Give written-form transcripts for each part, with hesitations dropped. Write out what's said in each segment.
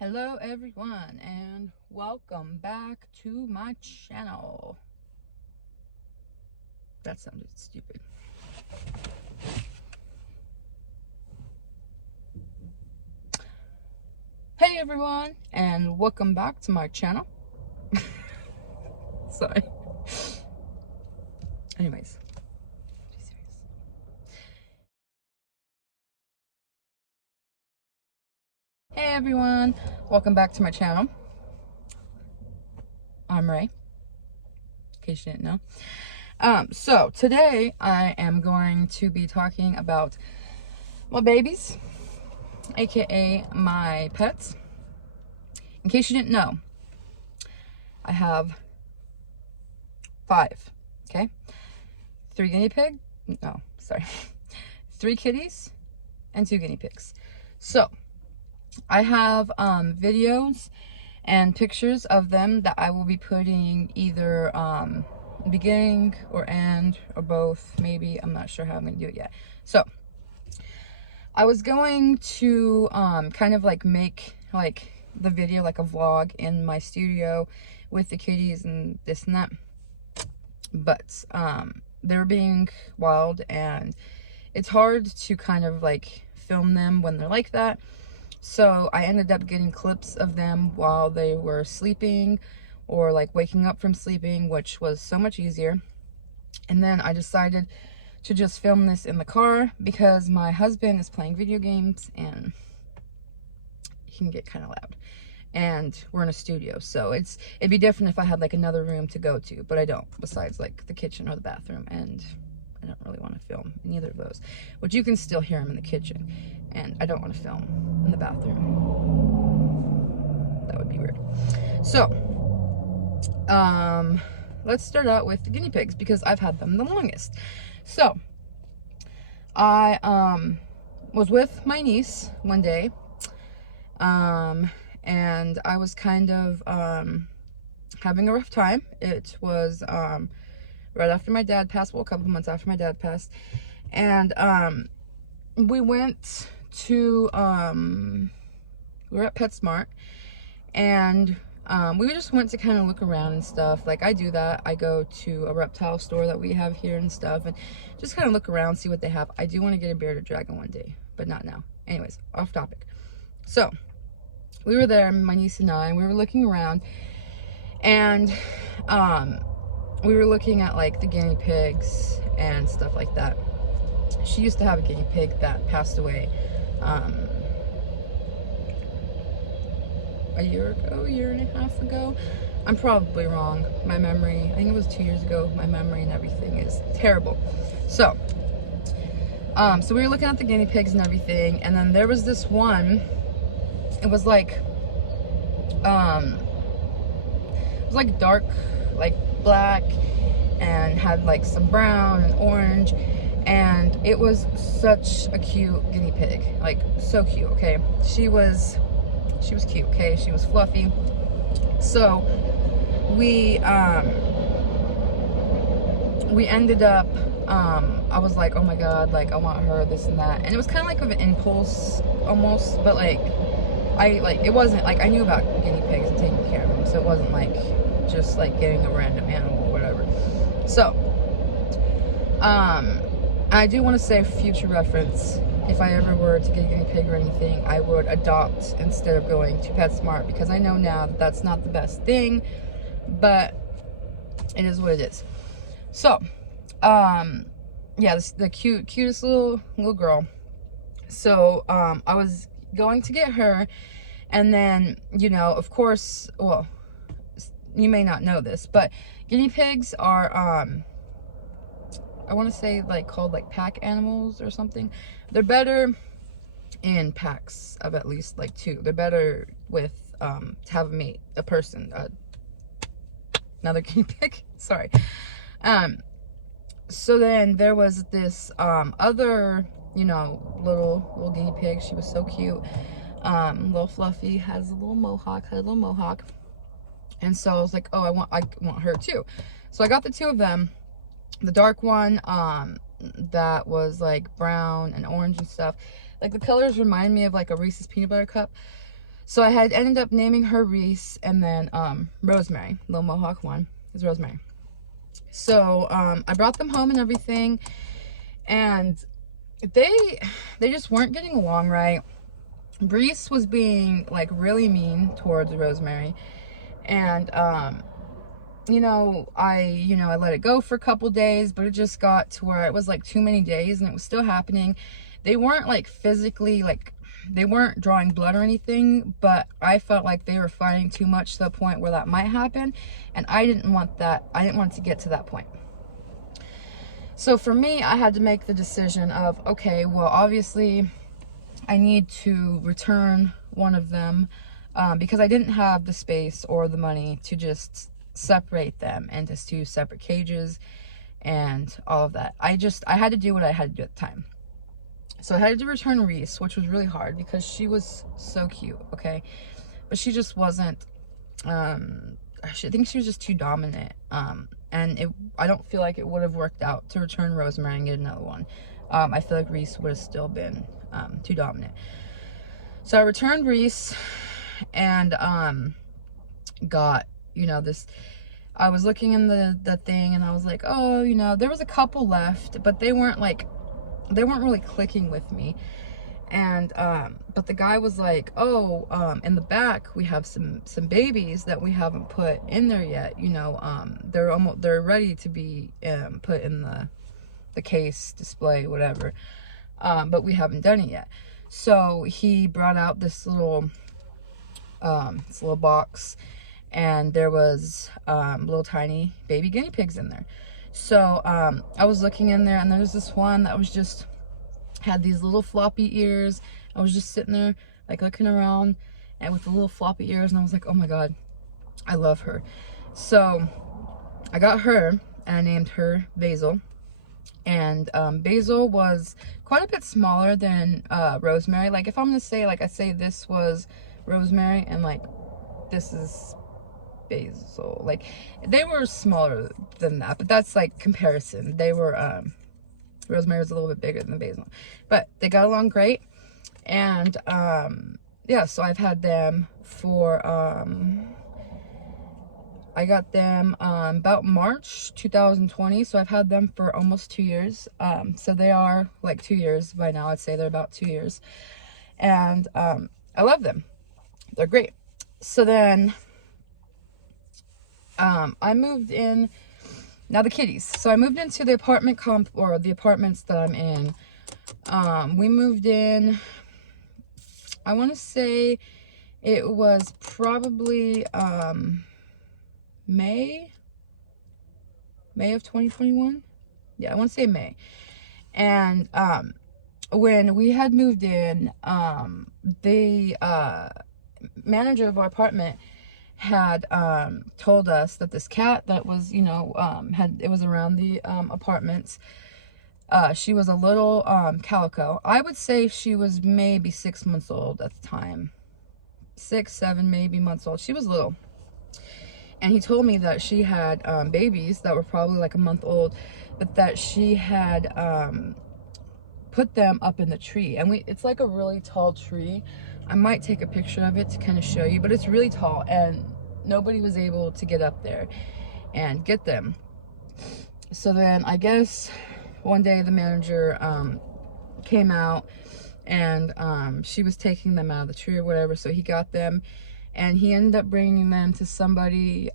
Hello everyone and welcome back to my channel. That sounded stupid. Hey everyone and welcome back to my channel. Sorry. Anyways, be serious. Hey everyone, welcome back to my channel. I'm Ray, in case you didn't know. So today I am going to be talking about my babies, aka my pets. In case you didn't know, I have 5, okay? 3 guinea pig, no, sorry. 3 kitties and 2 guinea pigs. So I have videos and pictures of them that I will be putting either beginning or end or both, maybe. I'm not sure how I'm gonna do it yet. So I was going to kind of like make like the video like a vlog in my studio with the kitties and this and that, but they were being wild and it's hard to kind of like film them when they're like that. So I ended up getting clips of them while they were sleeping or like waking up from sleeping, which was so much easier. And then I decided to just film this in the car because my husband is playing video games and he can get kind of loud. And we're in a studio, so it'd be different if I had like another room to go to, but I don't, besides like the kitchen or the bathroom, and I don't really want to film in either of those, which you can still hear him in the kitchen, and I don't want to film in the bathroom. That would be weird. So let's start out with the guinea pigs because I've had them the longest. So I was with my niece one day, and I was kind of having a rough time. It was right after my dad passed, well, a couple months after my dad passed, and we went to we were at PetSmart, and we just went to kind of look around and stuff. Like, I do that. I go to a reptile store that we have here and stuff and just kind of look around, see what they have. I do want to get a bearded dragon one day, but not now. Anyways, off topic. So we were there, my niece and I, and we were looking around, and we were looking at like the guinea pigs and stuff like that. She used to have a guinea pig that passed away a year ago, year and a half ago. I'm probably wrong. My memory, I think it was 2 years ago. My memory and everything is terrible. So so we were looking at the guinea pigs and everything, and then there was this one. It was like dark, like black, and had like some brown and orange, and it was such a cute guinea pig, like so cute. Okay, she was cute. Okay, she was fluffy. So we ended up I was like, oh my god, like I want her, this and that, and it was kind of like of an impulse almost, but like it wasn't like I knew about guinea pigs and taking care of them, so it wasn't like just like getting a random animal or whatever. So I do want to say, future reference, if I ever were to get a guinea pig or anything, I would adopt instead of going to PetSmart, because I know now that that's not the best thing, but it is what it is. So yeah, the cutest little girl. So I was going to get her, and then, you know, of course, well, you may not know this, but guinea pigs are I want to say like called like pack animals or something. They're better in packs of at least like 2. They're better with to have a mate, a person, another guinea pig. Sorry. So then there was this other, you know, little guinea pig. She was so cute, little fluffy, has a little mohawk, and so I was like, oh, I want her too. So I got the 2 of them. The dark one that was like brown and orange and stuff, like the colors remind me of like a Reese's peanut butter cup. So I had ended up naming her Reese, and then Rosemary, little Mohawk one, is Rosemary. So I brought them home and everything, and they just weren't getting along right. Reese was being like really mean towards Rosemary, and you know, I let it go for a couple days, but it just got to where it was like too many days and it was still happening. They weren't like physically, like they weren't drawing blood or anything, but I felt like they were fighting too much to the point where that might happen, and I didn't want that. I didn't want it to get to that point. So for me, I had to make the decision of, okay, well, obviously I need to return one of them, because I didn't have the space or the money to just separate them into 2 separate cages and all of that. I had to do what I had to do at the time. So I had to return Reese, which was really hard because she was so cute, okay? But she just wasn't, I think she was just too dominant. And I don't feel like it would have worked out to return Rosemary and get another one. I feel like Reese would have still been too dominant. So I returned Reese and got, this, I was looking in the thing, and I was like, oh, there was a couple left, but they weren't really clicking with me. And but the guy was like, oh, in the back we have some babies that we haven't put in there yet. They're ready to be put in the case, display, whatever, but we haven't done it yet. So he brought out this little box, and there was little tiny baby guinea pigs in there. So I was looking in there, and there was this one that was just had these little floppy ears. I was just sitting there like looking around, and with the little floppy ears, and I was like, oh my god, I love her. So I got her and I named her Basil. And Basil was quite a bit smaller than Rosemary. Like, if I'm gonna say, like, I say this was Rosemary and like this is Basil, like they were smaller than that, but that's like comparison. They were Rosemary was a little bit bigger than Basil, but they got along great. And yeah, so I've had them for I got them about March 2020, so I've had them for almost 2 years. So they are like 2 years by now. I'd say they're about 2 years, and I love them. They're great. So then I moved in. Now the kitties. So I moved into the apartment the apartments that I'm in. We moved in, I want to say it was probably May of 2021. Yeah, I want to say May. And when we had moved in, the manager of our apartment had told us that this cat that was, it was around the apartments. She was a little calico. I would say she was maybe 6 months old at the time. 6, 7, maybe months old. She was little. And he told me that she had babies that were probably like a month old, but that she had put them up in the tree. And it's like a really tall tree. I might take a picture of it to kind of show you, but it's really tall, and nobody was able to get up there and get them. So then I guess one day the manager came out, and she was taking them out of the tree or whatever, so he got them, and he ended up bringing them to somebody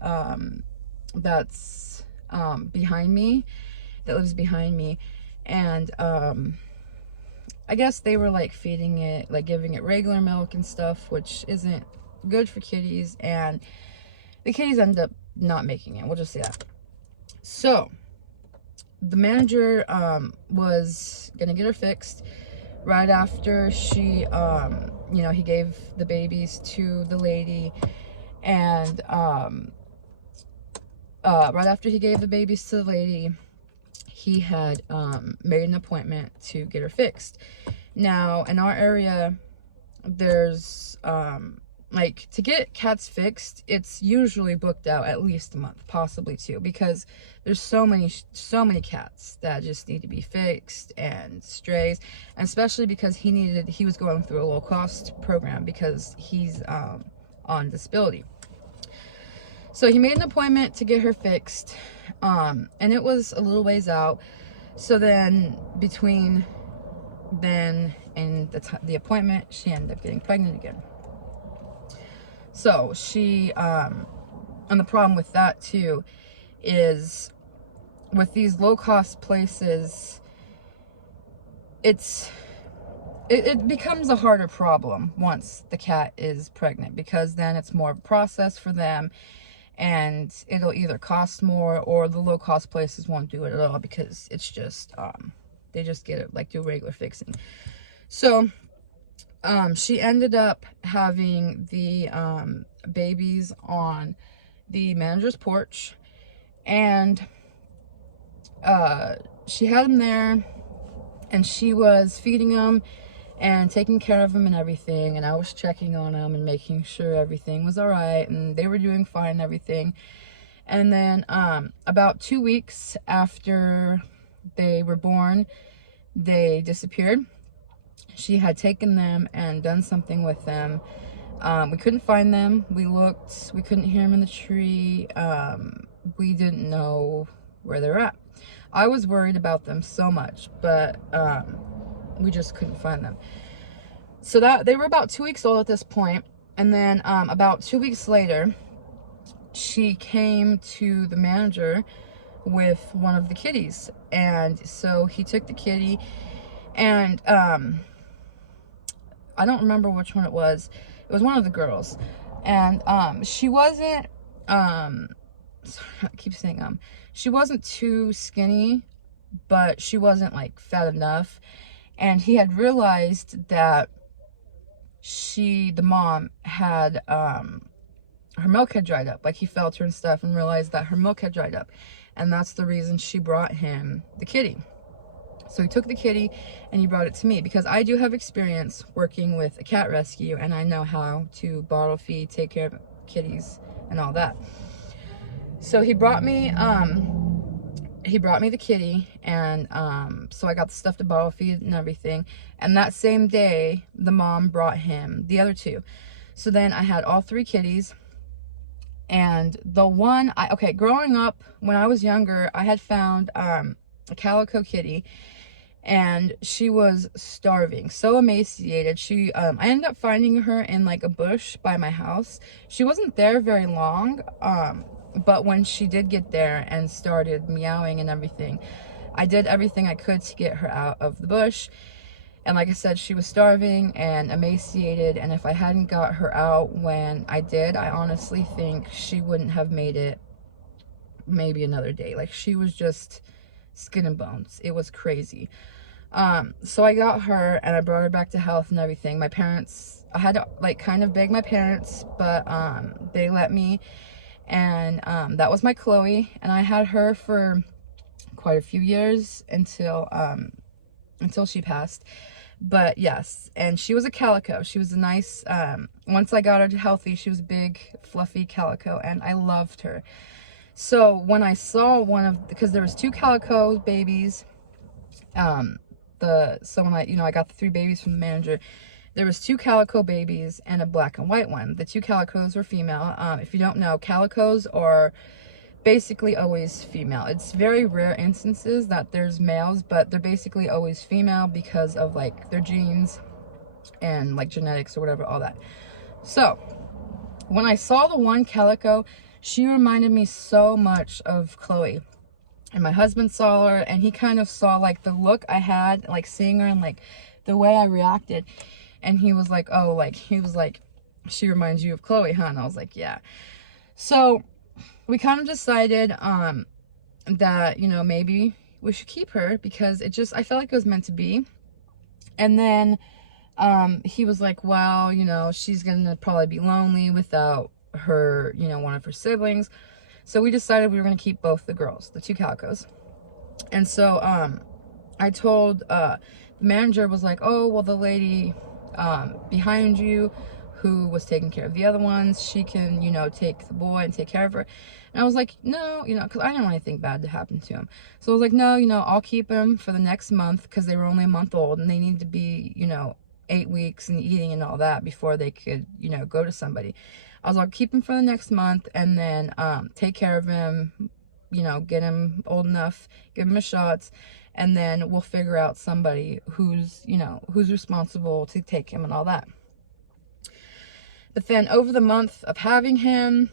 that's behind me, that lives behind me. And I guess they were like feeding it, like giving it regular milk and stuff, which isn't good for kitties, and the kitties ended up not making it. We'll just say that. So the manager was gonna get her fixed right after she he gave the babies to the lady, and right after he gave the babies to the lady, he had made an appointment to get her fixed. Now in our area, there's like, to get cats fixed, it's usually booked out at least a month, possibly two, because there's so many cats that just need to be fixed, and strays, and especially because he was going through a low cost program because he's on disability. So he made an appointment to get her fixed, and it was a little ways out. So then between then and the appointment, she ended up getting pregnant again. So she, and the problem with that too is with these low cost places, it becomes a harder problem once the cat is pregnant, because then it's more of a process for them, and it'll either cost more, or the low cost places won't do it at all, because it's just, they just get it, like, do regular fixing. So she ended up having the babies on the manager's porch, and she had them there, and she was feeding them and taking care of them and everything, and I was checking on them and making sure everything was all right, and they were doing fine and everything. And then about 2 weeks after they were born, they disappeared. She had taken them and done something with them. We couldn't find them. We looked, we couldn't hear them in the tree. We didn't know where they were at. I was worried about them so much, but we just couldn't find them. So that they were about 2 weeks old at this point. And then about 2 weeks later, she came to the manager with one of the kitties. And so he took the kitty, and I don't remember which one it was. It was one of the girls. And she wasn't, sorry, I keep saying she wasn't too skinny, but she wasn't like fat enough. And he had realized that the mom had, her milk had dried up. Like, he felt her and stuff and realized that her milk had dried up. And that's the reason she brought him the kitty. So he took the kitty and he brought it to me, because I do have experience working with a cat rescue, and I know how to bottle feed, take care of kitties and all that. So he brought me the kitty, and so I got the stuff to bottle feed and everything. And that same day, the mom brought him the other two. So then I had all three kitties. And the one, okay, growing up, when I was younger, I had found a calico kitty, and she was starving, so emaciated. She, I ended up finding her in like a bush by my house. She wasn't there very long, but when she did get there and started meowing and everything, I did everything I could to get her out of the bush. And like I said, she was starving and emaciated, and if I hadn't got her out when I did, I honestly think she wouldn't have made it maybe another day. Like, she was just skin and bones. It was crazy. So I got her and I brought her back to health and everything. My parents, I had to like kind of beg my parents, but they let me. And that was my Chloe, and I had her for quite a few years until she passed. But yes, and she was a calico. She was a nice, once I got her healthy, she was a big fluffy calico, and I loved her. So when I saw because there was two calico babies, so when I got the three babies from the manager, there was two calico babies and a black and white one. The two calicos were female. If you don't know, calicos are basically always female. It's very rare instances that there's males, but they're basically always female because of like their genes and like genetics or whatever, all that. So when I saw the one calico, she reminded me so much of Chloe. And my husband saw her, and he kind of saw like the look I had, like seeing her, and like the way I reacted. And he was like, oh, like, he was like, she reminds you of Chloe, huh? And I was like, yeah. So we kind of decided that, maybe we should keep her, because I felt like it was meant to be. And then he was like, well, she's gonna probably be lonely without her, one of her siblings. So we decided we were gonna keep both the girls, the two calicos. And so I told the manager, was like, oh, well, the lady behind you who was taking care of the other ones. She can, you know, take the boy and take care of her. And I was like, no, you know, because I didn't want anything bad to happen to him. So I was like, no, you know, I'll keep him for the next month, because they were only a month old and they need to be, you know, 8 weeks and eating and all that before they could, you know, go to somebody. I was like, keep him for the next month, and then take care of him, you know, get him old enough, give him his shots, and then we'll figure out somebody who's, you know, who's responsible to take him and all that. But then over the month of having him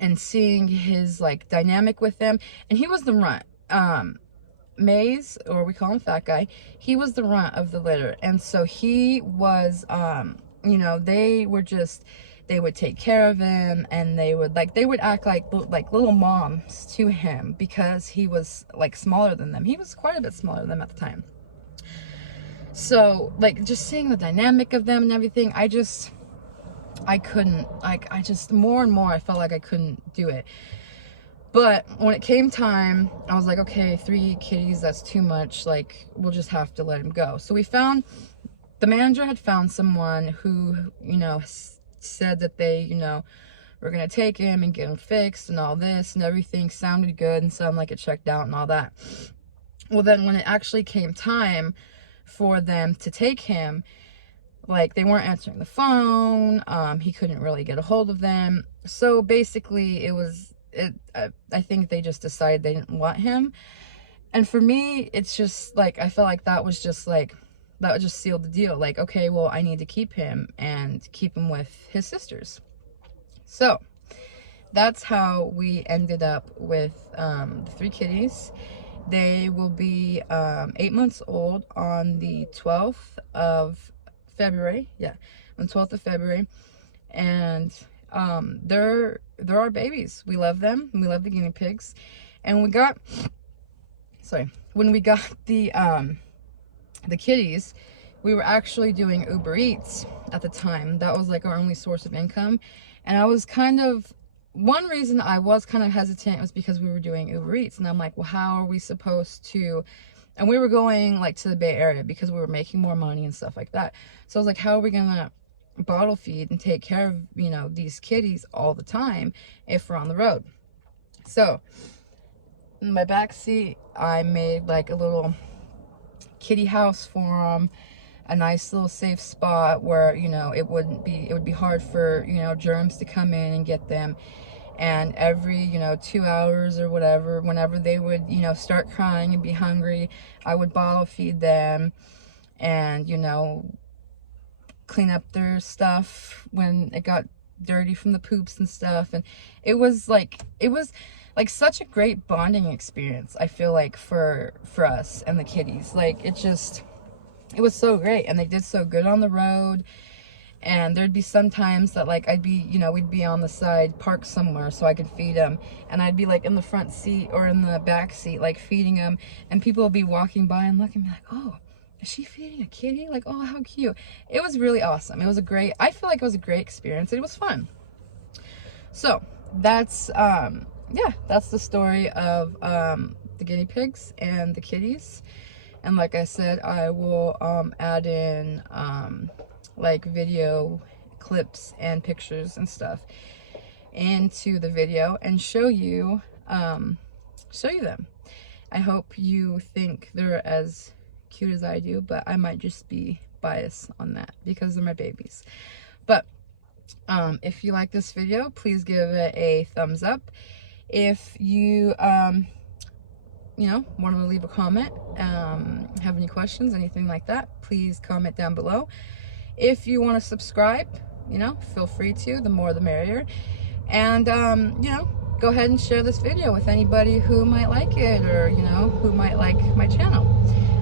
and seeing his like dynamic with them, and he was the runt. Maze, or we call him Fat Guy, he was the runt of the litter. And so he was, you know, they would take care of him, and they would act like little moms to him, because he was like smaller than them. He was quite a bit smaller than them at the time. So like, just seeing the dynamic of them and everything, I couldn't, like, I just, more and more I felt like I couldn't do it. But when it came time, I was like, okay, 3 kitties, that's too much. Like, we'll just have to let him go. So the manager had found someone who, you know, said that they, you know, were going to take him and get him fixed and all this, and everything sounded good and sounded like it checked out and all that. Well, then when it actually came time for them to take him, like, they weren't answering the phone. He couldn't really get a hold of them. So basically I think they just decided they didn't want him. And for me, it's just like, I felt like that just sealed the deal. Like, okay, well, I need to keep him and keep him with his sisters. So that's how we ended up with the 3 kitties. They will be 8 months old on the 12th of February. Yeah, on the 12th of February. And they're our babies. We love them. We love the guinea pigs. And when we got the kitties, we were actually doing Uber Eats at the time. That was like our only source of income. And I was one reason I was kind of hesitant was because we were doing Uber Eats. And I'm like, well, how are we supposed to, and we were going like to the Bay Area because we were making more money and stuff like that. So I was like, how are we gonna bottle feed and take care of, you know, these kitties all the time if we're on the road? So in my back seat, I made like a little kitty house for them, a nice little safe spot where, you know, it would be hard for, you know, germs to come in and get them. And every, you know, 2 hours or whatever, whenever they would, you know, start crying and be hungry, I would bottle feed them and, you know, clean up their stuff when it got dirty from the poops and stuff. And it was like such a great bonding experience, I feel like, for us and the kitties. Like, it was so great, and they did so good on the road. And there'd be some times that, like, I'd be, you know, we'd be on the side parked somewhere so I could feed them, and I'd be like in the front seat or in the back seat, like feeding them, and people would be walking by and looking at me like, oh, is she feeding a kitty? Like, oh, how cute. It was really awesome. I feel like it was a great experience. It was fun. So that's yeah, that's the story of the guinea pigs and the kitties. And like I said, I will add in like video clips and pictures and stuff into the video and show you them. I hope you think they're as cute as I do, but I might just be biased on that because they're my babies. But if you like this video, please give it a thumbs up. If you you know, want to leave a comment, have any questions, anything like that, please comment down below. If you want to subscribe, you know, feel free to. The more the merrier. And you know, go ahead and share this video with anybody who might like it, or, you know, who might like my channel.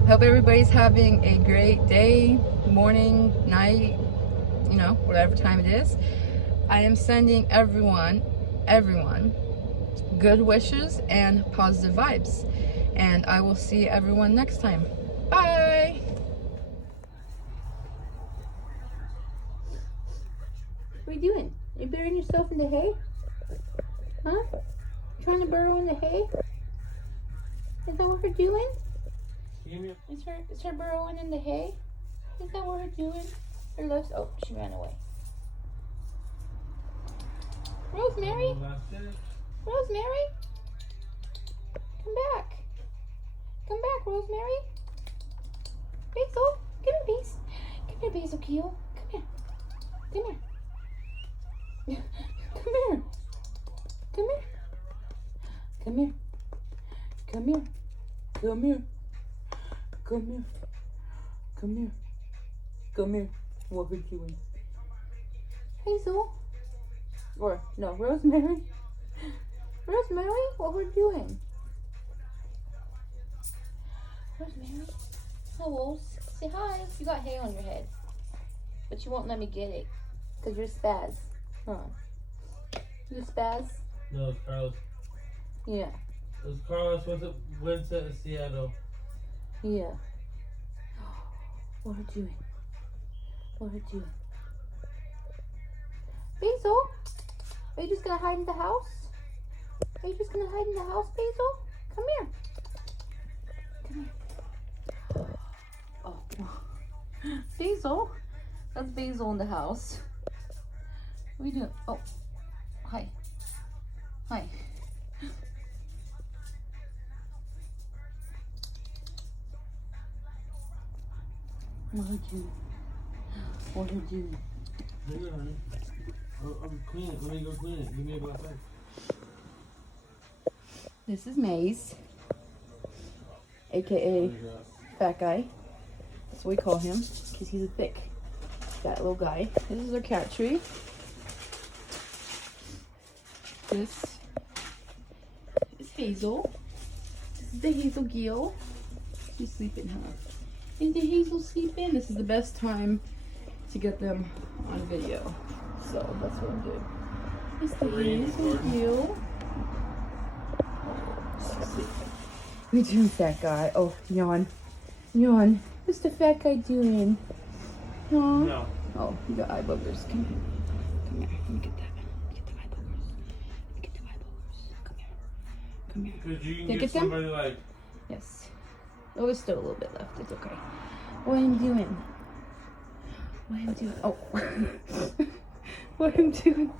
I hope everybody's having a great day, morning, night, you know, whatever time it is. I am sending everyone good wishes and positive vibes. And I will see everyone next time. Bye! What are you doing? Are you burying yourself in the hay? Huh? Trying to burrow in the hay? Is that what we're doing? Is her burrowing in the hay? Is that what we're doing? Her lips, oh, she ran away. Rosemary? Rosemary? Come back. Come back, Rosemary. Basil, come here, Basil. Come here, Basil Keel. Come here. Come here. Come here. Come here. Come here. Come here. Come here. Come here. Come here. Come here. What are you doing? Hazel? Or, no, Rosemary? Rosemary, what we're doing? Rosemary? Hello. Say hi. You got hair on your head. But you won't let me get it. Because you're spaz. Huh? You spaz? No, it's Carlos. Yeah. It was Carlos went to Seattle. Yeah. What are you doing? What are you doing? Basil? Are you just gonna hide in the house? Are you just gonna hide in the house, Basil? Come here. Come here. Oh. Basil? That's Basil in the house. What are you doing? Oh. Hi. Hi. What are you doing? What are you doing? Hang on, honey. I'm clean it. Let me go clean it. Give me a black bag. This is Maze, aka Fat Guy. That's what we call him, because he's a thick, fat little guy. This is our cat tree. This is Hazel. This is the Hazel Gill. She's sleeping, huh? Is the Hazel sleeping? This is the best time to get them on video. So that's what I'm doing. It's the Hazel Gill. What are you doing, fat guy? Oh, yawn. Yawn. What's the fat guy doing? Huh? No. Oh, you got eye boogers. Come here. Come here. Let me get that. Get the eye boogers. Let me get the eye boogers. Come here. Come here. Because you can Did I get get them? somebody like... Yes. Oh, there's still a little bit left. It's okay. What am I doing? What am I doing? Oh. What am I doing?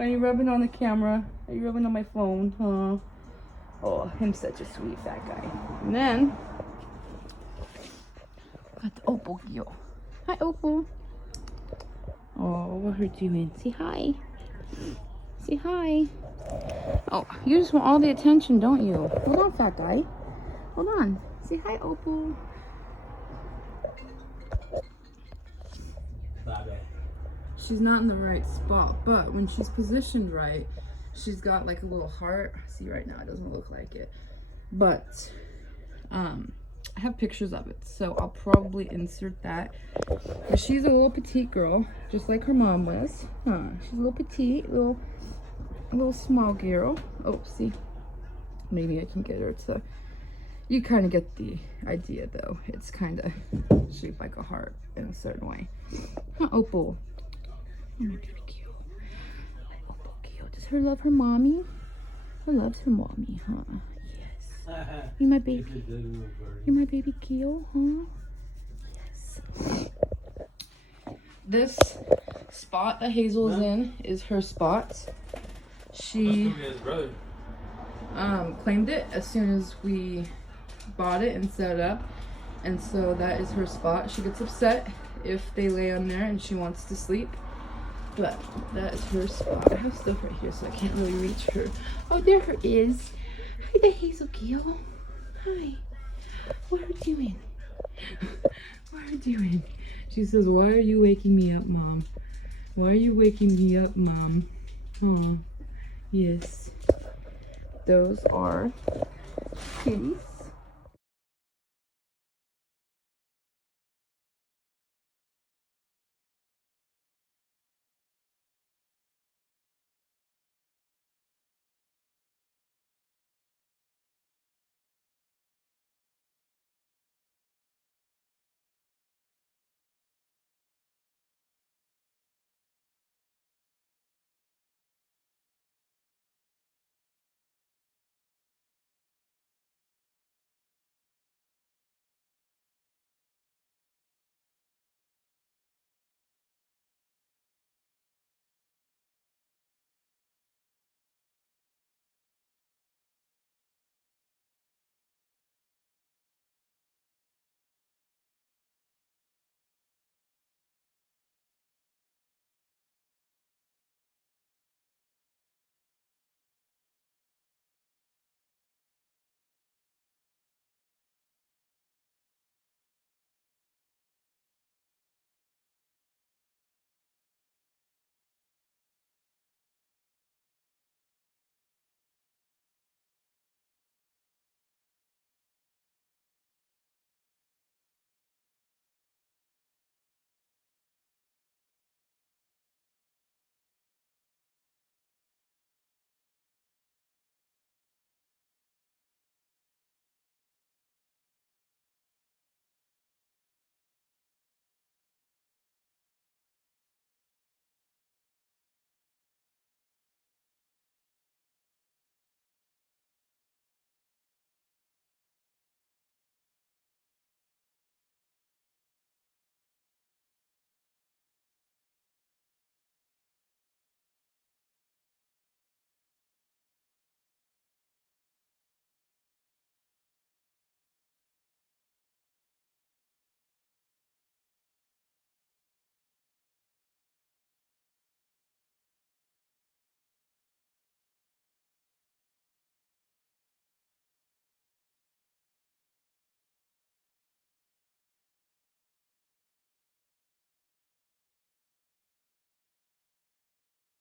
Are you rubbing on the camera? Are you rubbing on my phone? Huh? Oh, I'm such a sweet fat guy. And then, got the Opal Gil. Hi, Opal. Oh, what are you doing? Say hi. Say hi. Oh, you just want all the attention, don't you? Hold on, fat guy. Hold on. Say hi, Opal. She's not in the right spot, but when she's positioned right, she's got like a little heart. See, right now it doesn't look like it, but I have pictures of it, so I'll probably insert that. But she's a little petite girl, just like her mom was. Huh? She's a little petite, a little small girl. Oh, see, maybe I can get her to. You kind of get the idea, though. It's kind of shaped like a heart in a certain way. Huh, Opal. Oh, my baby cute. Opal cute. Does her love her mommy? Her loves her mommy, huh? Yes. You my baby. You my baby Keo, huh? Yes. This spot that Hazel is in is her spot. She claimed it as soon as we bought it and set it up, and so that is her spot. She gets upset if they lay on there and she wants to sleep, but that is her spot. I have stuff right here, so I can't really reach her. Oh, there her is. Hi, the Hazel Gill. Hi. What are you doing? What are you doing? She says, "Why are you waking me up, Mom? Why are you waking me up, Mom?" Oh, yes. Those are kitties.